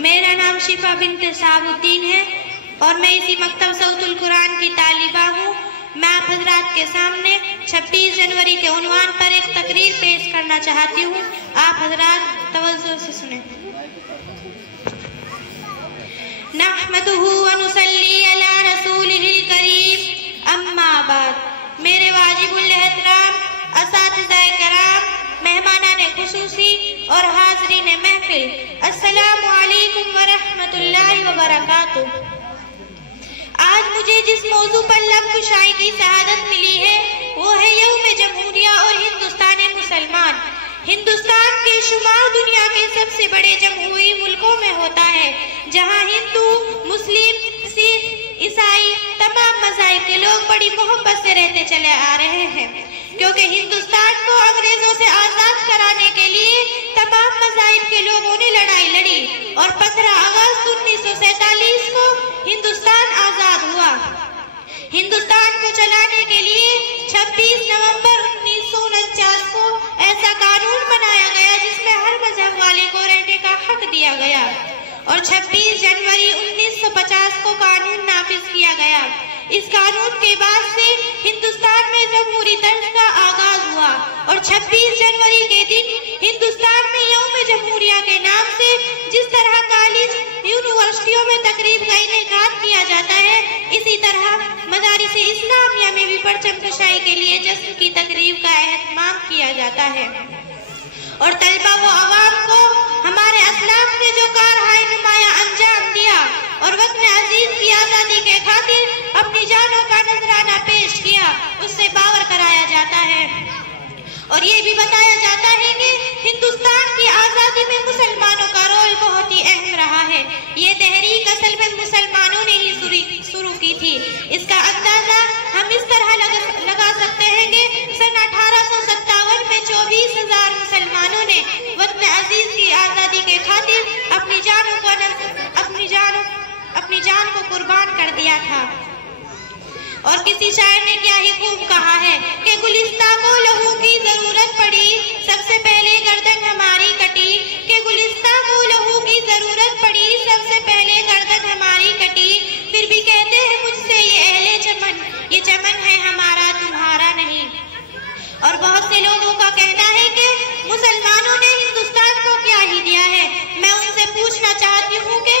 میرا نام شفا بنت صاحب الدین ہے اور میں اسی مکتب صوت القرآن کی طالبہ ہوں۔ میں آپ حضرات کے سامنے 26 جنوری کے عنوان پر ایک تقریر پیش کرنا چاہتی ہوں، آپ حضرات توجہ سے سنیں۔ نحمدہ ونصلی علی رسولہ الکریم، اما بعد۔ میرے واجب الاحترام اساتذہ کرام، مہمانان خصوصی اور حاضرین محفل، السلام علیکم ورحمۃ اللہ وبرکاتہ۔ آج مجھے جس موضوع پر لب کشائی کی سعادت ملی ہے وہ ہے یوم جمہوریہ اور ہندوستان مسلمان۔ ہندوستان کے شمار دنیا کے سب سے بڑے جمہوری ملکوں میں ہوتا ہے، جہاں ہندو، مسلم، سکھ، عیسائی، تمام مذاہب کے لوگ بڑی محبت سے رہتے چلے آ رہے ہیں، کیونکہ ہندوستان کو انگریزوں سے آزاد کرانے کے لیے تمام مذاہب کے لوگوں نے لڑائی لڑی اور 15 اگست 1947 کو ہندوستان آزاد ہوا۔ ہندوستان کو چلانے کے لیے 26 نومبر 1949 کو ایسا قانون بنایا گیا جس میں ہر مذہب والے کو رہنے کا حق دیا گیا، اور 26 جنوری 1950 کو قانون نافذ کیا گیا۔ اس قانون کے بعد سے ہندوستان میں جمہوری طرز کا آغاز ہوا، اور 26 جنوری کے دن ہندوستان میں یوم جمہوریہ کے نام سے جس طرح کالج، یونیورسٹیوں میں تقریب کا انعقاد کیا جاتا ہے، اسی طرح مدارس اسلامیہ میں بھی پرچم کشائی کے لیے جشن کی تقریب کا اہتمام کیا جاتا ہے، اور طلبہ و عوام کو ہمارے اسلاف نے جو کارہائے نمایاں انجام دیا اور وطن عزیز کی آزادی کے خاطر اپنی جانوں کا نذرانہ پیش کیا، اس سے باور کرایا جاتا ہے، اور یہ بھی بتایا جاتا ہے کہ ہندوستان کی آزادی میں مسلمانوں کا رول بہت ہی اہم رہا ہے۔ یہ تحریک اصل میں مسلمانوں نے ہی شروع کی تھی۔ اس کا اندازہ ہم اس طرح لگا سکتے ہیں کہ سن 1857 میں 24,000 مسلمانوں نے وطن عزیز کی آزادی کے خاطر اپنی جان کو قربان کر دیا تھا۔ اور کسی شاعر نے کیا ہی خوب کہا ہے کہ گلستہ کو لہو کی ضرورت پڑی، سب سے پہلے گردن ہماری کٹی، کہ گلستہ کو لہو کی ضرورت پڑی، سب سے پہلے گردن ہماری کٹی، پھر بھی کہتے ہیں مجھ سے یہ اہل چمن، یہ چمن ہے ہمارا تمہارا نہیں۔ اور بہت سے لوگوں کا کہنا ہے کہ مسلمانوں نے ہندوستان کو کیا ہی دیا ہے۔ میں ان سے پوچھنا چاہتی ہوں کہ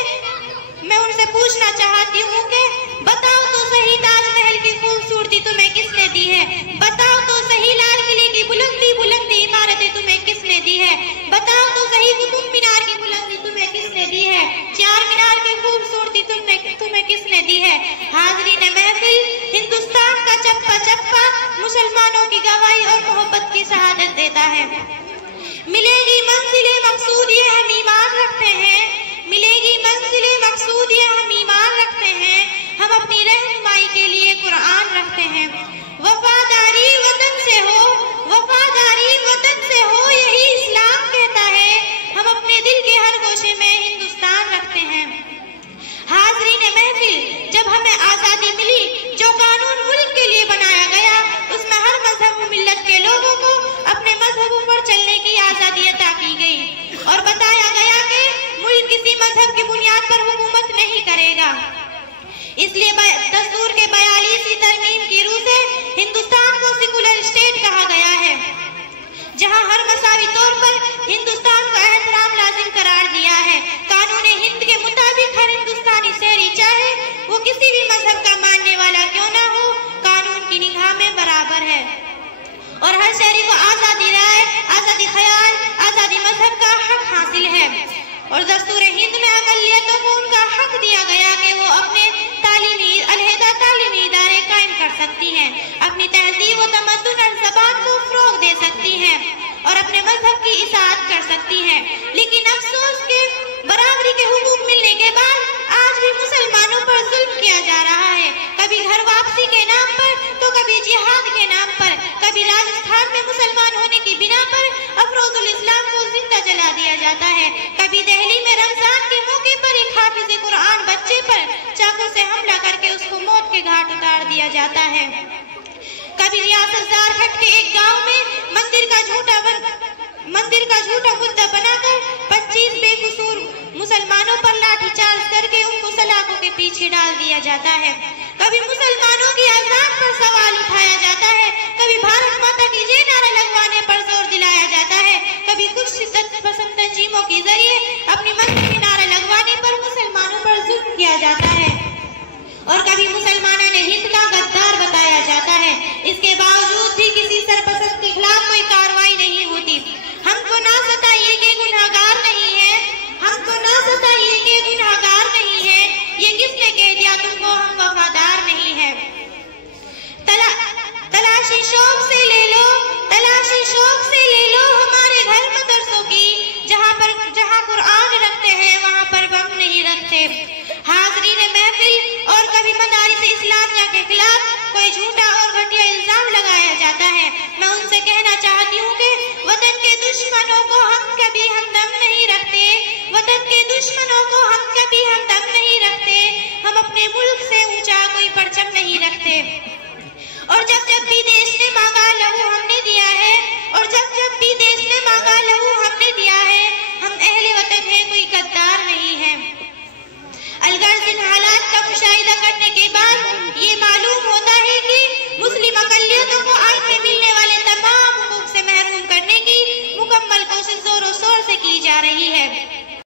بتاؤ تو صحیح تاج محل کی خوبصورتی تمہیں کس نے دی ہے؟ بتاؤ تو صحیح لال قلعے کی بلندی عمارتیں تمہیں کس نے دی ہے؟ بتاؤ تو صحیح قطب مینار کی بلندی تمہیں کس نے دی ہے؟ چار مینار کی خوبصورتی تمہیں کس نے دی ہے؟ حاضرین محفل، ہندوستان کا چپا چپا مسلمانوں کی گواہی اور محبت کی شہادت دیتا ہے۔ ملے گی منزل مقصود یہ ہم ایمان رکھتے ہیں، ملے گی منزل مقصود یہ ہم ایمان رکھتے ہیں، ہم اپنی رہنمائی کے لیے قرآن رکھتے ہیں۔ وفاداری وطن سے ہو یہی اسلام کہتا ہے، ہم اپنے دل کے ہر گوشے میں ہندوستان رکھتے ہیں۔ حاضرین محفل، جب ہمیں آزادی ملی، جو قانون ملک کے لیے بنایا گیا اس میں ہر مذہب و ملت کے لوگوں کو اپنے مذہبوں پر چلنے کی آزادی عطا کی گئی، اور بتایا گیا کہ ملک کسی مذہب کی بنیاد پر حکومت نہیں کرے گا۔ اس لیے دستور کے 42ویں ترمیم کی روح سے ہندوستان کو سیکولر اسٹیٹ کہا گیا ہے، جہاں ہر مساوی طور پر ہندوستان کو احترام لازم قرار دیا ہے۔ قانون ہند کے مطابق ہر ہندوستانی شہری چاہے وہ کسی بھی مذہب کا ماننے والا کیوں نہ ہو، قانون کی نگاہ میں برابر ہے، اور ہر شہری کو آزادی رائے، آزادی خیال، آزادی مذہب کا حق حاصل ہے، اور دستور ہند میں اقلیتوں کو ان کا حق دیا گیا کہ وہ اپنے علیحدہ تعلیمی ادارے قائم کر سکتی ہیں، اپنی تہذیب و تمدن اور زبان کو فروغ دے سکتی ہیں، اور اپنے مذہب کی اطاعت کر سکتی ہیں۔ لیکن افسوس کہ برابری کے حقوق ملنے کے بعد آج بھی مسلمانوں پر ظلم کیا جا رہا ہے، کبھی گھر واپسی کے نام پر تو کبھی جہاد کے نام پر، کبھی راجستھان میں مسلمان ہونے کی بنا پر افروز الاسلام کو زندہ جلا دیا جاتا ہے، کبھی دہلی میں رمضان کے موقع پر ایک حافظ قرآن بچے پر چاقو سے حملہ کر کے اس کو موت کے گھاٹ اتار دیا جاتا ہے، کبھی ریاست جھارکھنڈ کے ایک گاؤں میں مندر کا جھوٹا بدھا بنا کر 25 بے قصور مسلمانوں پر پٹاخوں کے پیچھے ڈال دیا جاتا ہے. کبھی مسلمانوں کی آزاد پر سوال اٹھایا جاتا ہے, کبھی بھارت ماتا کی جے نعرہ لگوانے پر زور دلایا جاتا ہے, کبھی کچھ شدت پسند تنظیموں کے ذریعے اپنی مذہبی نعرہ لگوانے پر مسلمانوں پر ظلم کیا جاتا ہے, اور کبھی مسلمانوں نے ہند کا غدار بتایا جاتا ہے. اس کے باوجود بھی کسی سرپرست کے خلاف کوئی کارروائی نہیں ہوتی. ہم کو نہ ستائیے کہ گنہگار نہیں ہے, ہم کو نہ ستائیے کہ گنہگار نہیں ہے, یہ کس نے کہہ دیا تم کو ہم وفادار نہیں ہے. تلاشی شوق سے لے لو, تلاشی شوق سے لے لو ہمارے گھر مدرسوں کی, جہاں قرآن رکھتے ہیں وہاں پر بم نہیں رکھتے. حاضرین محفل اور کبھی مدارس اسلامیہ کے خلاف کوئی جھوٹا اور گھٹیا الزام لگایا جاتا ہے. میں ان سے کہنا چاہتی ہوں کہ وطن کے دشمنوں کو ہم کبھی ہمدم نہیں رکھتے, وطن کے دشمنوں کو ہم کبھی ہمدم نہیں رکھتے. ہم اپنے ملک سے اونچا کوئی پرچم نہیں رکھتے, اور جب جب بھی دیش نے مانگا لہو ہم نے دیا ہے, اور جب جب بھی دیش نے مانگا لہو ہم نے دیا ہے. ہم اہل وطن ہیں, کوئی غدار نہیں ہے. الغرض ان حالات کا مشاہدہ کرنے کے بعد یہ معلوم ہوتا ہے کہ مسلم اقلیتوں کو آئین میں ملنے والے تمام حقوق سے محروم کرنے کی مکمل کوشش زور و شور سے کی جا رہی ہے.